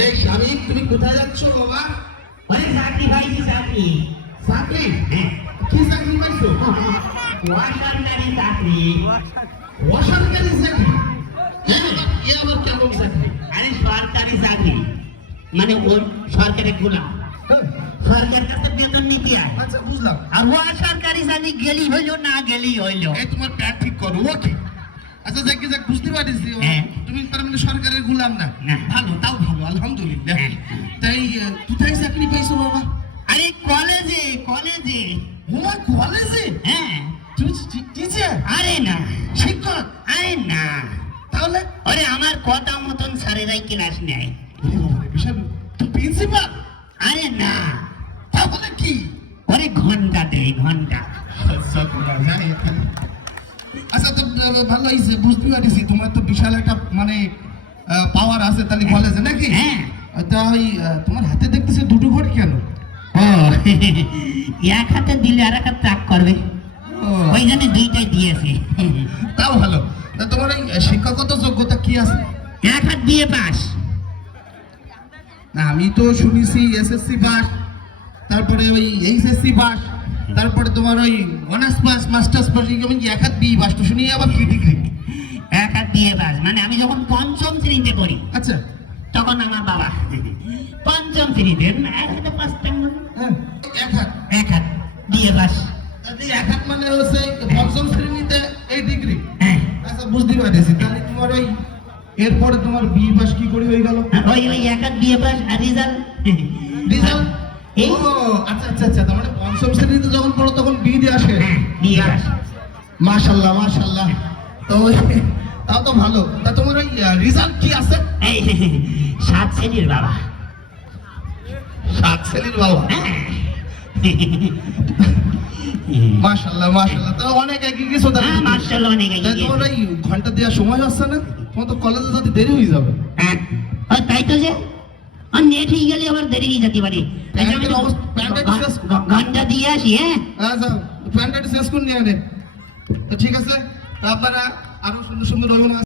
এই স্বামী, তুমি কোথায় যাচ্ছ বাবা? অনেক চাকরি পাইছি, চাকরি। চাকরি? হ্যাঁ, কি চাকরি পাইছো? অসরকারি চাকরি। অসরকারি চাকরি? হ্যাঁ, এ আবার কেমন চাকরি? আরে সরকারি চাকরি, মানে ওর সরকারের গোলাম, হ্যাঁ, সরকারের কাছে বেতন নিতে হয়। আচ্ছা বুঝলাম। আর ও সরকারি চাকরি গেলি হইলো, না গেলি হইলো। এই তোমার প্যাট ঠিক করো, ওকে। আচ্ছা যাকে যাক বুঝতে পারছি, হ্যাঁ। তুমি তার মানে সরকারের গোলাম না? না। ভালো, তাও ভালো, আলহামদুলিল্লাহ। হ্যাঁ। তাই কোথায় চাকরি পাইছো বাবা? আরে কলেজে, কলেজে। ও কলেজে? হ্যাঁ। তুমি টিচার? আরে না, শিক্ষক? আরে না, তাহলে আরে আমার কথা মতন স্যারেরাই ক্লাস নেয়। বিশাল, তুমি প্রিন্সিপাল? আরে না, তাহলে কি? ওরে ঘন্টা দেয়, ঘন্টা। আচ্ছা তো ভালো হয়েছে, বুঝতে পারছি তোমার তো বিশাল একটা মানে পাওয়ার আছে তাহলে কলেজে নাকি? হ্যাঁ। তা ওই তোমার হাতে দেখতেছি দুটো ঘড়ি কেন? ও এক হাতে দিলে আর এক হাতে চাক করবে, ও, ওই জন্য দুইটাই দিয়েছে। তাও ভালো। তা তোমার এই শিক্ষাগত যোগ্যতা কি আছে? এক হাত দিয়ে পাস। না আমি তো শুনেছি এসএসসি পাস, তারপরে ওই এইচএসসি পাস, তারপরে তোমার ওই অনার্স পাস, মাস্টার্স পাস, এরকম এক হাত বি পাস, তো শুনি আবার কি ডিগ্রি? এক হাত দিয়ে পাস মানে আমি যখন পঞ্চম শ্রেণীতে পড়ি আচ্ছা, তখন আমার বাবা পঞ্চম শ্রেণীতে এক হাতে পাঁচতাম, হ্যাঁ, এক হাত। এক হাত দিয়ে পাস। তাহলে এক হাত মানে হচ্ছে পঞ্চম শ্রেণীতে এই ডিগ্রি? হ্যাঁ, আচ্ছা বুঝতে পারছি। তাহলে তোমার ওই এরপরে তোমার বি পাস কি করে হয়ে গেল? ওই ওই এক হাত দিয়ে পাস আর রেজাল্ট। রেজাল্ট? এই ও আচ্ছা আচ্ছা আচ্ছা, তার মানে পঞ্চম শ্রেণীতে যখন পড়ো তখন বি দিয়ে আসে? হ্যাঁ, দিয়ে পাস। মাশাআল্লাহ মাশাআল্লাহ। তো তাও তো ভালো। তা তোমার ওই রেজাল্ট কি আছে? এই 7 শ্রেণীর বাবা। 7 শ্রেণীর বাবা? হ্যাঁ। মাশাআল্লাহ মাশাআল্লাহ, তো অনেক এগিয়ে গেছো তাহলে। হ্যাঁ, মার্শাল্লাহ অনেক এগিয়ে তাই তোমার গিয়েছে। ওই ঘন্টা দেওয়ার সময় হচ্ছে না? তোমার তো কলেজে যেতে দেরি হয়ে যাবে। হ্যাঁ, ও তাই তো যে ও নেট হয়ে গেলে আবার দেরি হয়ে যেতে পারে। তাই জন্য আমি ঘন্টা দিয়ে আসি। হ্যাঁ, আচ্ছা, প্যান্টটা শেষ করে নিয়ে আনে। তো ঠিক আছে, তা আপনারা আরো সুন্দর সুন্দর রঙ